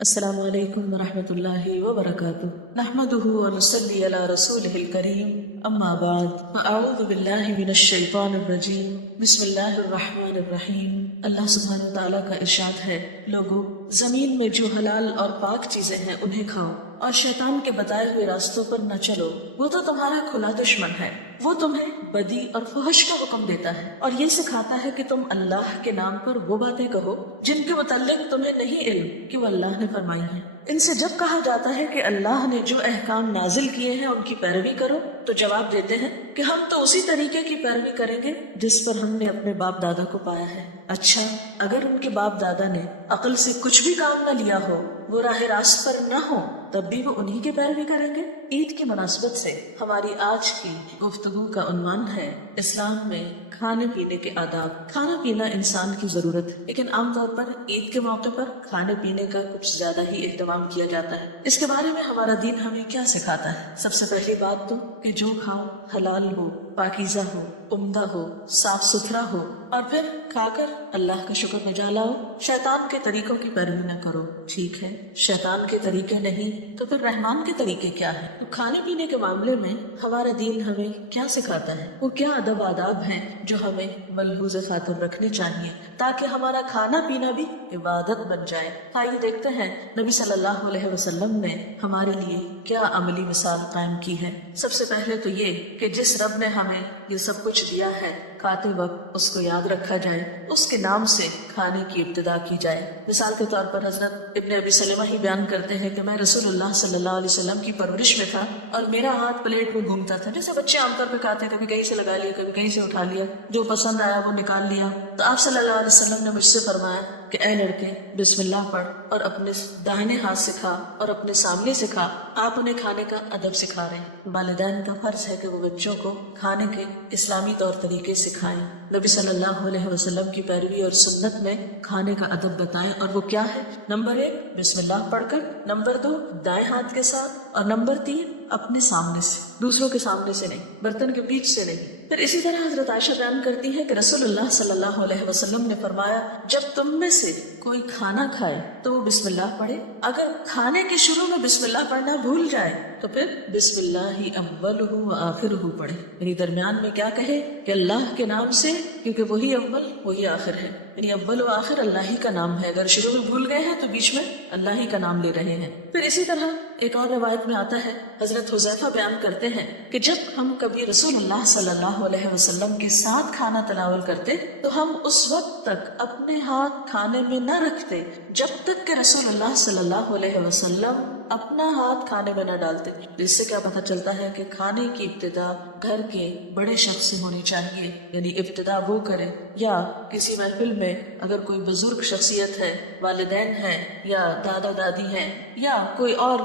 السلام علیکم ورحمۃ اللہ وبرکاتہ نحمده ونصلی علی رسولہ الکریم اما بعد فاعوذ باللہ من الشیطان الرجیم بسم اللہ الرحمن الرحیم۔ اللہ سبحانہ وتعالیٰ کا ارشاد ہے، لوگو زمین میں جو حلال اور پاک چیزیں ہیں انہیں کھاؤ اور شیطان کے بتائے ہوئے راستوں پر نہ چلو، وہ تو تمہارا کھلا دشمن ہے۔ وہ تمہیں بدی اور فحش کا حکم دیتا ہے اور یہ سکھاتا ہے کہ تم اللہ کے نام پر وہ باتیں کہو جن کے متعلق تمہیں نہیں علم کہ وہ اللہ نے فرمائی ہیں۔ ان سے جب کہا جاتا ہے کہ اللہ نے جو احکام نازل کیے ہیں ان کی پیروی کرو، تو جواب دیتے ہیں کہ ہم تو اسی طریقے کی پیروی کریں گے جس پر ہم نے اپنے باپ دادا کو پایا ہے۔ اچھا، اگر ان کے باپ دادا نے عقل سے کچھ بھی کام نہ لیا ہو، وہ راہ راست پر نہ ہو، تب بھی وہ انہی کی پیروی کریں گے۔ عید کی مناسبت سے ہماری آج کی گفتگو کا عنوان ہے اسلام میں کھانے پینے کے آداب۔ کھانا پینا انسان کی ضرورت ہے، لیکن عام طور پر عید کے موقع پر کھانے پینے کا کچھ زیادہ ہی اہتمام کیا جاتا ہے۔ اس کے بارے میں ہمارا دین ہمیں کیا سکھاتا ہے؟ سب سے پہلی بات تو کہ جو کھاؤ حلال ہو، پاکیزہ ہو، عمدہ ہو، صاف ستھرا ہو، اور پھر کھا کر اللہ کا شکر بجا لاؤ۔ شیطان کے طریقوں کی پیروی نہ کرو۔ ٹھیک ہے، شیطان کے طریقے نہیں تو پھر رحمان کے طریقے کیا ہے؟ تو کھانے پینے کے معاملے میں ہمارا دین ہمیں کیا سکھاتا ہے؟ وہ کیا ادب آداب ہیں جو ہمیں ملحوظ خاطر رکھنے چاہیے تاکہ ہمارا کھانا پینا بھی عبادت بن جائے۔ آئیے دیکھتے ہیں نبی صلی اللہ علیہ وسلم نے ہمارے لیے کیا عملی مثال قائم کی ہے۔ سب سے پہلے تو یہ کہ جس رب نے ہمیں یہ سب کچھ دیا ہے، کھاتے وقت اس کو یاد رکھا جائے، اس کے نام سے کھانے کی ابتدا کی جائے۔ مثال کے طور پر حضرت ابن ابی سلمہ ہی بیان کرتے ہیں کہ میں رسول اللہ صلی اللہ علیہ وسلم کی پرورش میں تھا اور میرا ہاتھ پلیٹ میں گھومتا تھا، جیسے بچے عام طور پہ کھاتے، کبھی کہیں سے لگا لیا، کبھی کہیں سے اٹھا لیا، جو پسند آیا وہ نکال لیا۔ تو آپ صلی اللہ علیہ وسلم نے مجھ سے فرمایا کہ اے لڑکے، بسم اللہ پڑھ اور اپنے داہنے ہاتھ سے کھا اور اپنے سامنے سے کھا۔ آپ انہیں کھانے کا ادب سکھا رہے ہیں۔ والدین کا فرض ہے کہ وہ بچوں کو کھانے کے اسلامی طور طریقے سکھائیں، نبی صلی اللہ علیہ وسلم کی پیروی اور سنت میں کھانے کا ادب بتائیں، اور وہ کیا ہے؟ نمبر 1 بسم اللہ پڑھ کر، نمبر 2 دائیں ہاتھ کے ساتھ، اور نمبر 3 اپنے سامنے سے، دوسروں کے سامنے سے نہیں، برتن کے پیچھے سے نہیں۔ پھر اسی طرح حضرت عائشہ بیان کرتی ہے کہ رسول اللہ صلی اللہ علیہ وسلم نے فرمایا، جب تم میں سے کوئی کھانا کھائے تو وہ بسم اللہ پڑھے، اگر کھانے کے شروع میں بسم اللہ پڑھنا بھول جائے تو پھر بسم اللہ اولہ و آخرہ پڑھے، یعنی درمیان میں کیا کہے کہ اللہ کے نام سے، کیونکہ وہی اول وہی آخر ہے، یعنی اول و آخر اللہ ہی کا نام ہے۔ اگر شروع میں بھول گئے ہیں تو بیچ میں اللہ ہی کا نام لے رہے ہیں۔ پھر اسی طرح ایک اور روایت میں آتا ہے، حضرت حذیفہ بیان کرتے ہیں کہ جب ہم کبھی رسول اللہ صلی اللہ علیہ وسلم کے ساتھ کھانا تناول کرتے تو ہم اس وقت تک اپنے ہاتھ کھانے میں نہ رکھتے جب تک کہ رسول اللہ صلی اللہ علیہ وسلم اپنا ہاتھ کھانے میں نہ ڈالتے۔ اس سے کیا پتہ چلتا ہے کہ کھانے کی ابتدا گھر کے بڑے شخص سے ہونی چاہیے، یعنی ابتدا وہ کرے، یا کسی محفل میں اگر کوئی بزرگ شخصیت ہے، والدین ہیں یا دادا دادی ہیں یا کوئی اور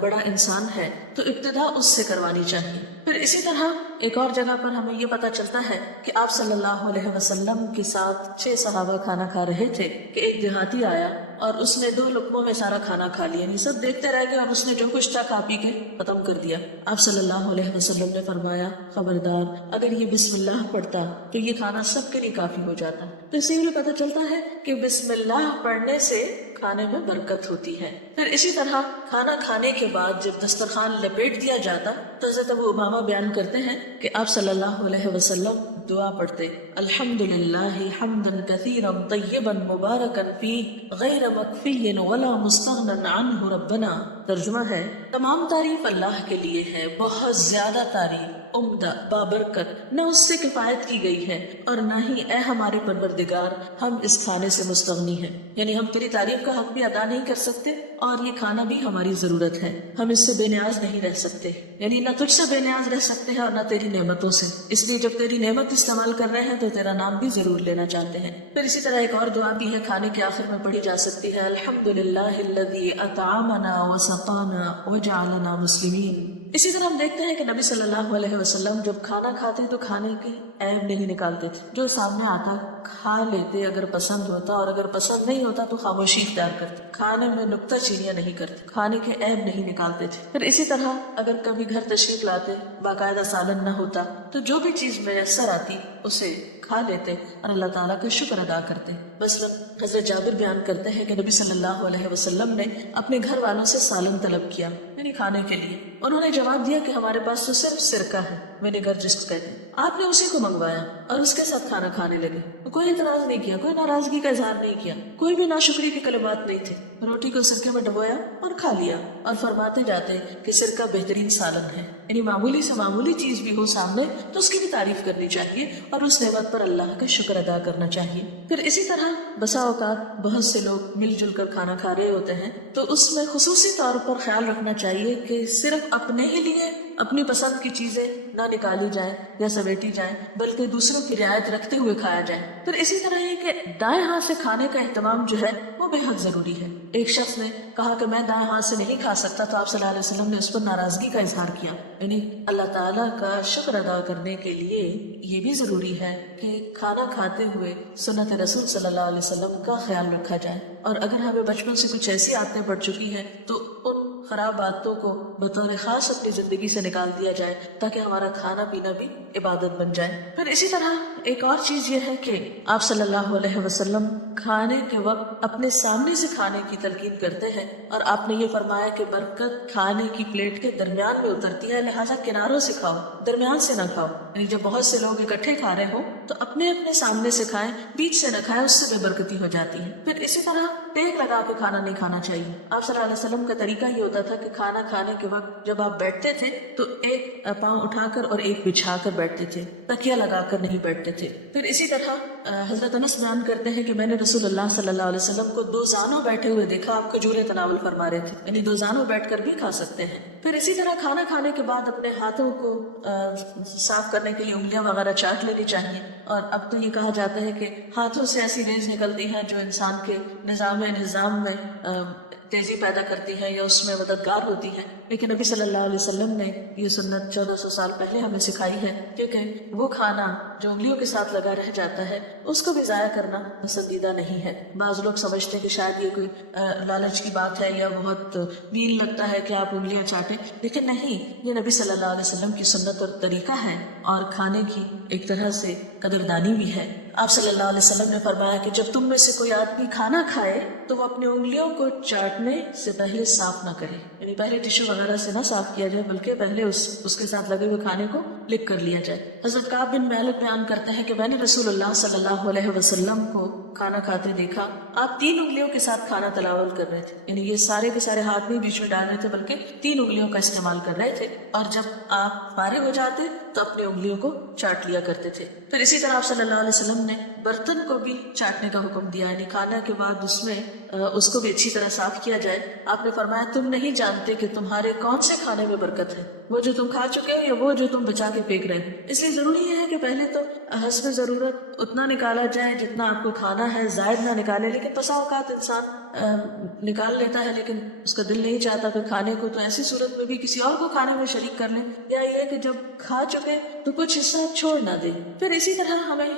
بڑا انسان ہے، تو ابتدا اس سے کروانی چاہیے۔ پھر اسی طرح ایک اور جگہ پر ہمیں یہ پتہ چلتا ہے کہ آپ صلی اللہ علیہ وسلم کے ساتھ 6 صحابہ کھانا کھا رہے تھے کہ ایک دیہاتی آیا اور اس نے 2 لقموں میں سارا کھانا کھا لیا، یعنی سب دیکھتے رہ گئے اور اس نے جو کچھ تھا کھا پی کے ختم کر دیا۔ آپ صلی اللہ علیہ وسلم نے فرمایا، خبردار، اگر یہ بسم اللہ پڑھتا تو یہ کھانا سب کے لیے کافی ہو جاتا۔ تو اس سے یہ پتہ چلتا ہے کہ بسم اللہ پڑھنے سے کھانے میں برکت ہوتی ہے۔ پھر اسی طرح کھانا کھانے کے بعد جب دسترخوان لپیٹ دیا جاتا تو حضرت ابو امامہ بیان کرتے ہیں کہ آپ صلی اللہ علیہ وسلم دعا پڑھتے، الحمدللہ حمدا کثیرا طیبا مبارکا فیہ غیر مکفی ولا مستغنی عنہ ربنا۔ ترجمہ ہے، تمام تعریف اللہ کے لیے ہے، بہت زیادہ تعریف، عمدہ، بابرکت، نہ اس سے کفایت کی گئی ہے اور نہ ہی اے ہمارے پروردگار ہم اس کھانے سے مستغنی ہیں، یعنی ہم تیری تعریف کا حق بھی ادا نہیں کر سکتے اور یہ کھانا بھی ہماری ضرورت ہے، ہم اس سے بے نیاز نہیں رہ سکتے، یعنی نہ تجھ سے بے نیاز رہ سکتے ہیں اور نہ تیری نعمتوں سے، اس لیے جب تیری نعمت استعمال کر رہے ہیں تو تیرا نام بھی ضرور لینا چاہتے ہیں۔ پھر اسی طرح ایک اور دعا بھی ہے، کھانے کے آخر میں پڑھی جا سکتی ہے، الحمدللہ الذی اطعمنا وسقانا وجعلنا مسلمین۔ اسی طرح ہم دیکھتے ہیں کہ نبی صلی اللہ علیہ وسلم جب کھانا کھاتے ہیں تو کھانے کے عیب نہیں نکالتے تھے، جو سامنے آتا کھا لیتے اگر پسند ہوتا، اور اگر پسند نہیں ہوتا تو خاموشی اختیار کرتے، کھانے میں نکتہ چینیاں نہیں کرتے، کھانے کے عیب نہیں نکالتے تھے۔ پھر اسی طرح اگر کبھی گھر تشریف لاتے، باقاعدہ سالن نہ ہوتا تو جو بھی چیز میسر آتی اسے کھا لیتے اور اللہ تعالیٰ کا شکر ادا کرتے۔ مثلا حضرت جابر بیان کرتے ہیں کہ نبی صلی اللہ علیہ وسلم نے اپنے گھر والوں سے سالن طلب کیا، یعنی کھانے کے لیے۔ انہوں نے جواب دیا کہ ہمارے پاس تو صرف سرکہ ہے، ونیگر جس کو کہتے ہیں۔ آپ نے اسی کو منگوایا اور اس کے ساتھ کھانا کھانے لگے۔ کوئی اعتراض نہیں کیا، کوئی ناراضگی کا اظہار نہیں کیا، کوئی بھی ناشکری کے کلمات نہیں تھے۔ روٹی کو سرکے میں ڈبویا اور کھا لیا، اور فرماتے جاتے کہ سرکہ بہترین سالن ہے۔ یعنی معمولی سے معمولی چیز بھی ہو سامنے تو اس کی بھی تعریف کرنی چاہیے اور اس نعمت پر اللہ کا شکر ادا کرنا چاہیے۔ پھر اسی طرح بسا اوقات بہت سے لوگ مل جل کر کھانا کھا رہے ہوتے ہیں تو اس میں خصوصی طور پر خیال رکھنا چاہیے کہ صرف اپنے ہی لیے اپنی پسند کی چیزیں نہ نکالی جائیں یا سمیٹی جائیں، بلکہ دوسروں کی رعایت رکھتے ہوئے کھایا جائے۔ پھر اسی طرح یہ کہ دائیں ہاتھ سے کھانے کا اہتمام جو ہے وہ بے حد ضروری ہے۔ ایک شخص نے کہا کہ میں دائیں ہاتھ سے نہیں کھا سکتا تو آپ صلی اللہ علیہ وسلم نے اس پر ناراضگی کا اظہار کیا۔ یعنی اللہ تعالیٰ کا شکر ادا کرنے کے لیے یہ بھی ضروری ہے کہ کھانا کھاتے ہوئے سنت رسول صلی اللہ علیہ وسلم کا خیال رکھا جائے، اور اگر ہمیں بچپن سے کچھ ایسی عادتیں پڑ چکی ہیں تو ان خراب عادتوں کو بطور خاص اپنی زندگی سے نکال دیا جائے تاکہ ہمارا کھانا پینا بھی عبادت بن جائے۔ پھر اسی طرح ایک اور چیز یہ ہے کہ آپ صلی اللہ علیہ وسلم کھانے کے وقت اپنے سامنے سے کھانے کی تلقین کرتے ہیں، اور آپ نے یہ فرمایا کہ برکت کھانے کی پلیٹ کے درمیان میں اترتی ہے، لہٰذا کناروں سے کھاؤ، درمیان سے نہ کھاؤ۔ یعنی جب بہت سے لوگ اکٹھے کھا رہے ہو تو اپنے اپنے سامنے سے کھائیں، بیچ سے نہ کھائیں، اس سے بے برکتی ہو جاتی ہے۔ پھر اسی طرح ٹیک لگا کے کھانا نہیں کھانا چاہیے۔ آپ صلی اللہ علیہ وسلم کا طریقہ یہ ہوتا تھا کہ کھانا کھانے کے وقت جب آپ بیٹھتے تھے تو ایک پاؤں اٹھا کر اور ایک بچھا کر بیٹھتے تھے، تکیہ لگا کر نہیں بیٹھتے تھے۔ پھر اسی طرح حضرت انس بیان کرتے ہیں کہ میں نے رسول اللہ صلی اللہ علیہ وسلم کو دو زانوں بیٹھے ہوئے دیکھا، آپ کھجوریں تناول فرما رہے تھے، یعنی دو زانوں بیٹھ کر بھی کھا سکتے ہیں۔ پھر اسی طرح کھانا کھانے کے بعد اپنے ہاتھوں کو صاف کرنے کے لیے انگلیاں وغیرہ چاٹ لینی چاہیے، اور اب تو یہ کہا جاتا ہے کہ ہاتھوں سے ایسی ریز نکلتی ہیں جو انسان کے نظام میں تیزی پیدا کرتی ہے یا اس میں مددگار ہوتی ہے، لیکن نبی صلی اللہ علیہ وسلم نے یہ سنت 1400 سال پہلے ہمیں سکھائی ہے، کیونکہ وہ کھانا جو انگلیوں کے ساتھ لگا رہ جاتا ہے اس کو بھی ضائع کرنا پسندیدہ نہیں ہے۔ بعض لوگ سمجھتے ہیں کہ شاید یہ کوئی لالچ کی بات ہے یا بہت میل لگتا ہے کہ آپ انگلیاں چاٹیں، لیکن نہیں، یہ نبی صلی اللہ علیہ وسلم کی سنت اور طریقہ ہے، اور کھانے کی ایک طرح سے قدردانی بھی ہے۔ آپ صلی اللہ علیہ وسلم نے فرمایا کہ جب تم میں سے کوئی آدمی کھانا کھائے تو وہ اپنی انگلیوں کو چاٹنے سے پہلے صاف نہ کرے، یعنی پہلے ٹشو وغیرہ سے نہ صاف کیا جائے بلکہ پہلے اس کے ساتھ لگے ہوئے کھانے کو لکھ کر لیا جائے۔ حضرت کعب بن مالک بیان کرتے ہیں کہ میں نے رسول اللہ صلی اللہ علیہ وسلم کو کھانا کھاتے دیکھا، آپ 3 انگلیوں کے ساتھ کھانا تناول کر رہے تھے، یعنی یہ سارے کے سارے ہاتھ نہیں بیچ میں ڈال رہے تھے بلکہ 3 انگلیوں کا استعمال کر رہے تھے، اور جب آپ فارغ ہو جاتے تو اپنی انگلیوں کو چاٹ لیا کرتے تھے۔ پھر اسی طرح آپ صلی اللہ علیہ وسلم نے برتن کو بھی چاٹنے کا حکم دیا، یعنی کھانا کے بعد اس کو بھی اچھی طرح صاف کیا جائے۔ آپ نے فرمایا تم نہیں جانتے کہ تمہارے کون سے کھانے میں برکت ہے، وہ جو تم کھا چکے ہو یا وہ جو تم بچا کے پھینک رہے ہو۔ اس لیے ضروری یہ ہے کہ پہلے تو حسب ضرورت اتنا نکالا جائے جتنا آپ کو کھانا ہے، زائد نہ نکالے، لیکن بسا اوقات انسان نکال لیتا ہے لیکن اس کا دل نہیں چاہتا کہ کھانے کو، تو ایسی صورت میں بھی کسی اور کو کھانے میں شریک کر لیں، یا یہ کہ جب کھا چکے تو کچھ حصہ چھوڑ نہ دیں۔ پھر اسی طرح ہمیں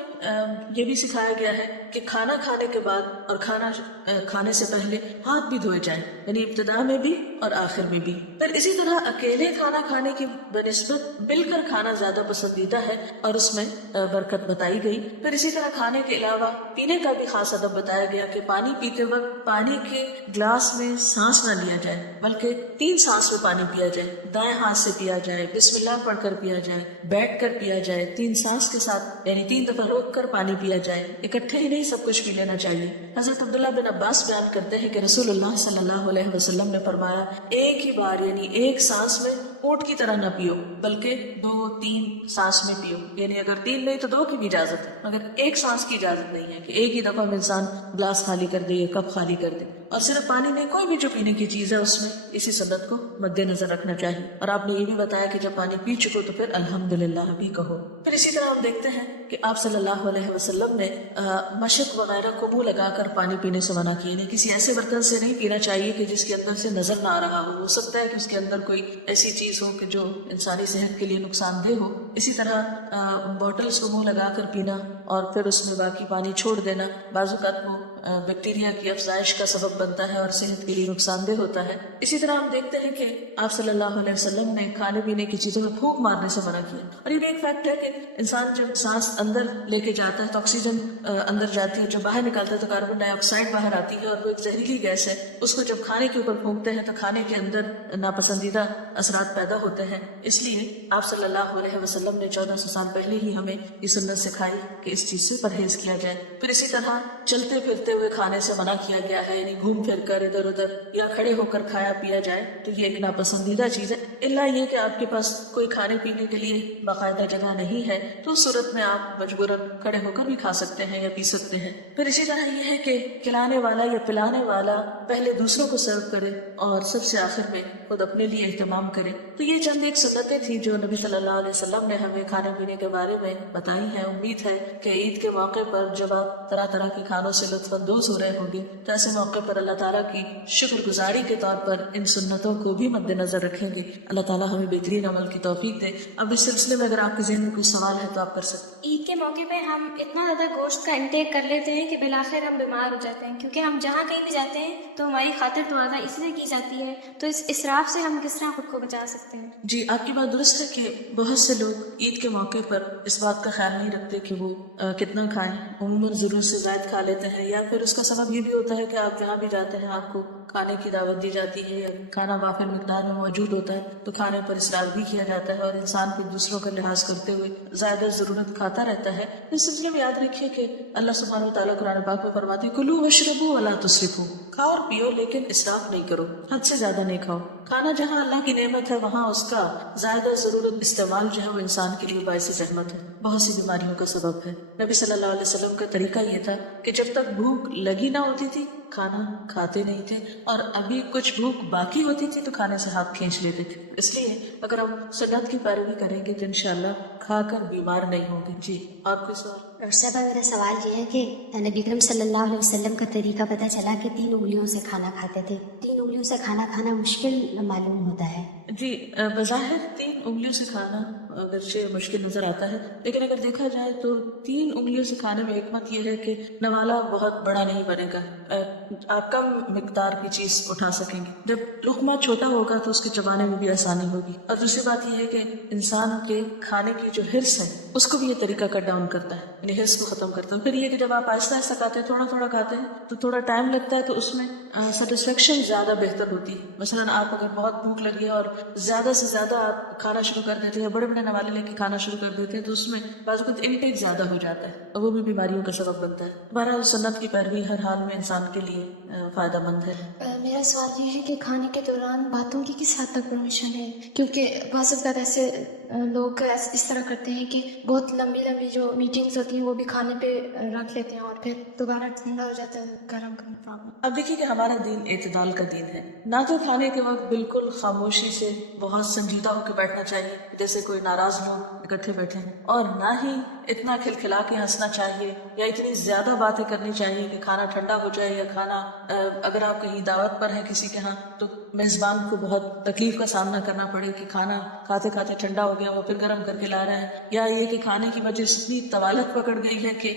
یہ بھی سکھایا گیا ہے کہ کھانا کھانے کے بعد اور کھانا کھانے سے پہلے ہاتھ بھی دھوئے جائیں، یعنی ابتدا میں بھی اور آخر میں بھی۔ پھر اسی طرح اکیلے کھانا کھانے کی بنسبت مل کر کھانا زیادہ پسندیدہ ہے اور اس میں برکت بتائی گئی۔ پھر اسی طرح کھانے کے علاوہ پینے کا بھی خاص ادب بتایا گیا کہ پانی پیتے وقت پانی کے گلاس میں سانس نہ لیا جائے بلکہ 3 سانس میں پانی پیا جائے، دائیں ہاتھ سے پیا جائے، بسم اللہ پڑھ کر پیا جائے، بیٹھ کر پیا جائے، 3 سانس کے ساتھ، یعنی 3 دفعہ روک کر پانی پیا جائے، اکٹھے ہی نہیں سب کچھ پی لینا چاہیے۔ حضرت عبداللہ بن عباس بیان کرتے ہیں کہ رسول اللہ صلی اللہ علیہ وسلم نے فرمایا ایک ہی بار یعنی ایک سانس میں اونٹ کی طرح نہ پیو بلکہ 2-3 سانس میں پیو، یعنی اگر 3 نہیں تو 2 کی بھی اجازت ہے، مگر ایک سانس کی اجازت نہیں ہے کہ ایک ہی دفعہ میں انسان گلاس خالی کر دے یا کپ خالی کر دے۔ اور صرف پانی نہیں، کوئی بھی جو پینے کی چیز ہے اس میں اسی سنت کو مد نظر رکھنا چاہیے۔ اور آپ نے یہ بھی بتایا کہ جب پانی پی چکو تو پھر الحمدللہ بھی کہو۔ پھر اسی طرح ہم دیکھتے ہیں کہ آپ صلی اللہ علیہ وسلم نے مشق وغیرہ کو منہ لگا کر پانی پینے سے منع کیے. کسی ایسے برتن سے نہیں پینا چاہیے کہ جس کے اندر سے نظر نہ آ رہا ہو سکتا ہے کہ اس کے اندر کوئی ایسی چیز ہو کہ جو انسانی صحت کے لیے نقصان دہ ہو. اسی طرح بوٹلز کو منہ لگا کر پینا اور پھر اس میں باقی پانی چھوڑ دینا بعض اوقات وہ بیکٹیریا کی افزائش کا سبب بنتا ہے اور صحت کے لیے نقصان دہ ہوتا ہے. اسی طرح ہم دیکھتے ہیں کہ آپ صلی اللہ علیہ وسلم نے کھانے پینے کی چیزوں میں پھونک مارنے سے منع کیا. اور یہ بھی ایک فیکٹ ہے کہ انسان جب سانس اندر لے کے جاتا ہے تو آکسیجن اندر جاتی ہے، جب باہر نکالتا ہے تو کاربن ڈائی آکسائڈ باہر آتی ہے اور وہ ایک زہریلی گیس ہے. اس کو جب کھانے کے اوپر پھونکتے ہیں تو کھانے کے اندر ناپسندیدہ اثرات پیدا ہوتے ہیں. اس لیے آپ صلی اللہ علیہ وسلم نے 1400 سال پہلے ہی ہمیں یہ سنت سکھائی کہ اس چیز سے پرہیز کیا جائے. پھر اسی طرح چلتے پھرتے ہوئے کھانے سے منع کیا گیا ہے، یعنی گھوم پھر کر ادھر ادھر یا کھڑے ہو کر کھایا پیا جائے تو یہ ایک ناپسندیدہ چیز ہے. الا یہ کہ آپ کے پاس کوئی کھانے پینے کے لیے باقاعدہ جگہ نہیں ہے تو اس صورت میں آپ مجبوراً کھڑے ہو کر بھی کھا سکتے ہیں یا پی سکتے ہیں. پھر اسی طرح یہ ہے کہ کھلانے والا یا پلانے والا پہلے دوسروں کو سرو کرے اور سب سے آخر میں خود اپنے لیے اہتمام کرے. تو یہ چند ایک سنتیں تھیں جو نبی صلی اللہ علیہ وسلم نے ہمیں کھانے پینے کے بارے میں بتائی ہیں. امید ہے کہ عید کے موقع پر جب آپ طرح طرح کے کھانوں سے لطف اندوز ہو رہے ہوں گے تو ایسے موقع پر اللہ تعالیٰ کی شکر گزاری کے طور پر ان سنتوں کو بھی مد نظر رکھیں گے. اللہ تعالیٰ ہمیں بہترین عمل کی توفیق دے. اب اس سلسلے میں اگر آپ کے ذہن میں کوئی سوال ہے تو آپ کر سکتے ہیں. عید کے موقع پہ ہم اتنا زیادہ گوشت کا انٹیک کر لیتے ہیں کہ بالآخر ہم بیمار ہو جاتے ہیں، کیونکہ ہم جہاں کہیں بھی جاتے ہیں تو ہماری خاطر توازہ اس لیے کی جاتی ہے. تو اس اسراف سے ہم کس طرح خود کو بچا سکتے ہیں؟ جی آپ کی بات درست ہے کہ بہت سے لوگ عید کے موقع پر اس بات کا خیال نہیں رکھتے کہ وہ کتنا کھائیں، عموماً ضرورت سے زائد کھا لیتے ہیں. یا پھر اس کا سبب یہ بھی ہوتا ہے کہ آپ جہاں بھی جاتے ہیں آپ کو کھانے کی دعوت دی جاتی ہے یا کھانا وافر مقدار میں موجود ہوتا ہے تو کھانے پر اصرار بھی کیا جاتا ہے اور انسان پھر دوسروں کا لحاظ کرتے ہوئے زیادہ ضرورت کھاتا رہتا ہے. اس سلسلے میں یاد رکھیے کہ اللہ سبحانہ و تعالیٰ قرآن پاک میں فرماتے ہیں کلوا واشربوا ولا تسرفوا، کھاؤ اور پیو لیکن اسراف نہیں کرو، حد سے زیادہ نہیں کھاؤ. کھانا جہاں اللہ کی نعمت ہے وہاں اس کا زیادہ ضرورت استعمال جو ہے وہ انسان کے لیے باعث زحمت ہے، بہت سی بیماریوں کا سبب ہے. نبی صلی اللہ علیہ وسلم کا طریقہ یہ تھا کہ جب تک بھوک لگی نہ ہوتی تھی کھانا کھاتے نہیں تھے اور ابھی کچھ بھوک باقی ہوتی تھی تو کھانے سے ہاتھ کھینچ لیتے تھے. اس لیے اگر ہم سنت کی پیروی کریں گے تو انشاءاللہ کھا کر بیمار نہیں ہوں گے. جی آپ کے سوال؟ ڈاکٹر صاحب میرا سوال یہ ہے کہ نبی اکرم صلی اللہ علیہ وسلم کا طریقہ پتہ چلا کہ 3 انگلیوں سے کھانا کھاتے تھے. 3 انگلیوں سے کھانا کھانا مشکل معلوم ہوتا ہے. جی بظاہر 3 انگلیوں سے کھانا اگرچہ مشکل نظر آتا ہے لیکن اگر دیکھا جائے تو 3 انگلیوں سے کھانے میں حکمت یہ ہے کہ نوالا بہت بڑا نہیں بنے گا، آپ کم مقدار کی چیز اٹھا سکیں گے. جب لقمہ چھوٹا ہوگا تو اس کے چبانے میں بھی آسانی ہوگی. اور دوسری بات یہ ہے کہ انسان کے کھانے کی جو حرص ہے اس کو بھی یہ طریقہ کٹ ڈاؤن کرتا ہے، یعنی حرص کو ختم کرتا ہے. پھر یہ کہ جب آپ آہستہ آہستہ کھاتے ہیں تھوڑا تھوڑا کھاتے ہیں تو تھوڑا ٹائم لگتا ہے تو اس میں سیٹسفیکشن زیادہ بہتر ہوتی ہے. مثلا آپ اگر بہت بھوک لگی ہے اور زیادہ سے زیادہ آپ کھانا شروع کر دیتے ہیں، بڑے بڑے نوالے لے کے کھانا شروع کر دیتے ہیں تو اس میں بعض اوقات انٹیک زیادہ ہو جاتا ہے اور وہ بھی بیماریوں کا سبب بنتا ہے. بہرحال سنت کی پیروی ہر حال میں انسان کے لیے فائدہ مند ہے. میرا سوال یہ ہے کہ کھانے کے دوران باتوں کی کس حد تک پرمیشن ہے؟ کیونکہ بعض اوقات ایسے لوگ اس طرح کرتے ہیں کہ بہت لمبی لمبی جو میٹنگز ہوتی ہیں وہ بھی کھانے پہ رکھ لیتے ہیں اور پھر دوبارہ ٹھنڈا ہو جاتا ہے گرم کرنے پرابلم. اب دیکھیے کہ ہمارا دین اعتدال کا دین ہے. نہ تو کھانے کے وقت بالکل خاموشی سے بہت سنجیدہ ہو کے بیٹھنا چاہیے جیسے کوئی ناراض لوگ اکٹھے بیٹھے ہیں، اور نہ ہی اتنا کھلکھلا کے ہنسنا چاہیے یا اتنی زیادہ باتیں کرنی چاہیے کہ کھانا ٹھنڈا ہو جائے یا کھانا اگر آپ کہیں دعوت پر ہیں کسی کے ہاں تو میزبان کو بہت تکلیف کا سامنا کرنا پڑے کہ کھانا کھاتے کھاتے ٹھنڈا ہو گیا وہ پھر گرم کر کے لا رہے ہیں، یا یہ کہ کھانے کی مجلس اتنی طوالت پکڑ گئی ہے کہ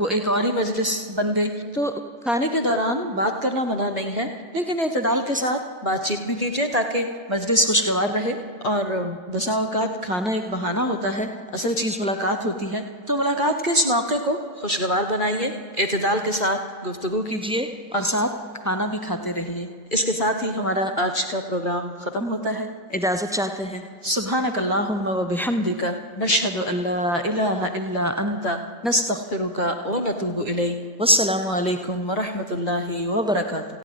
وہ ایک اور ہی مجلس بن گئی. تو کھانے کے دوران بات کرنا منع نہیں ہے لیکن اعتدال کے ساتھ بات چیت بھی کیجیے تاکہ مجلس خوشگوار رہے. اور بسا اوقات کھانا ایک بہانہ ہوتا ہے، اصل چیز ملاقات ہوتی ہے. تو ملاقات کے اس موقع کو خوشگوار بنائیے، اعتدال کے ساتھ گفتگو کیجیے اور ساتھ کھانا بھی کھاتے رہیے. اس کے ساتھ ہی ہمارا آج کا پروگرام ختم ہوتا ہے. اجازت چاہتے ہیں. سبحانک اللہم و بحمدک نشہد ان لا الہ الا انت نستغفرک و نتوب الیک. والسلام علیکم ورحمۃ اللہ وبرکاتہ.